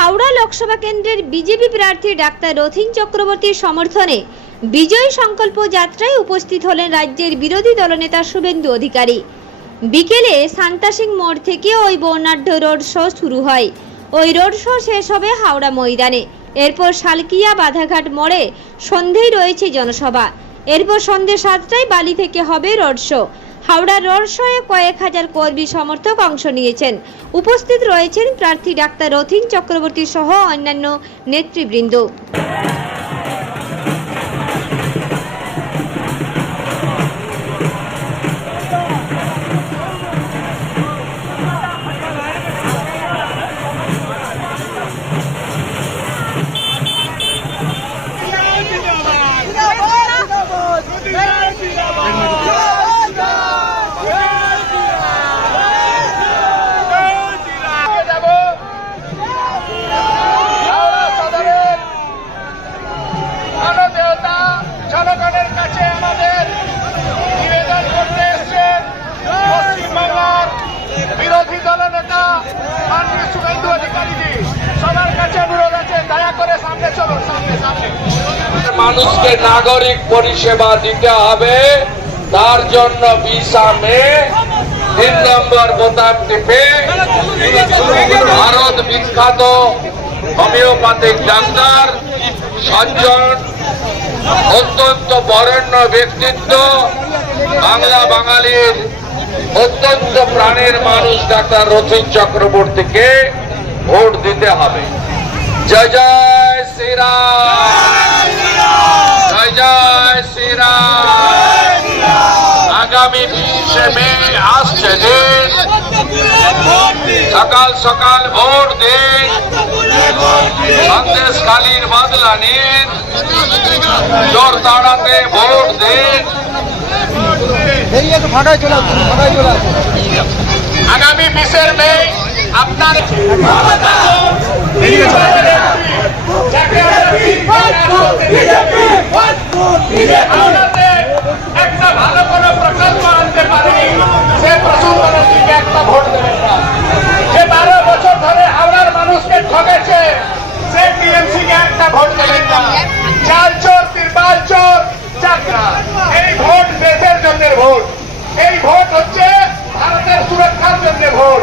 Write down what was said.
হাওড়া লোকসভা কেন্দ্রের বিজেপি প্রার্থী ডাক্তার রথিন চক্রবর্তীর সমর্থনে বিজয় সংকল্প যাত্রায় উপস্থিত হলেন রাজ্যের বিরোধী দলনেতা শুভেন্দু অধিকারী। বিকেলে শান্তা সিং মোড় থেকে ওই বর্ণাঢ্য রোড শো শুরু হয়। ওই রোড শো শেষ হবে হাওড়া ময়দানে। এরপর শালকিয়া বাধাঘাট মোড়ে সন্ধেই রয়েছে জনসভা। এরপর সন্ধে সাতটায় বালি থেকে হবে রোড শো। হাওড়া রোড কয়েক হাজার কর্মী সমর্থক অংশ নিয়েছেন। উপস্থিত রয়েছেন প্রার্থী ডাক্তার রথিন চক্রবর্তী সহ অন্যান্য নেতৃবৃন্দ। মানুষকে নাগরিক পরিষেবা দিতে হবে, তার জন্য ভিসা মে, তিন নম্বর বোতাম টিপে, ভারত বিখ্যাত হোমিওপ্যাথিক ডাক্তার, সজ্জন, অত্যন্ত বরেণ্য ব্যক্তিত্ব, বাংলা বাঙালির অত্যন্ত প্রাণের মানুষ ডাক্তার রথিন চক্রবর্তীকে ভোট দিতে হবে। জয় জয় শ্রীরাম জয় জয় শ্রীরাম আগামী বিশে মে আসছে দিন সকাল সকাল ভোট দিন সন্দেশ কালীর বদলা নিন জোর তাড়াতে ভোট দিন আগামী বিশের মে আপনার ভোট। এই ভোট হচ্ছে ভারতের সুরক্ষার জন্য ভোট।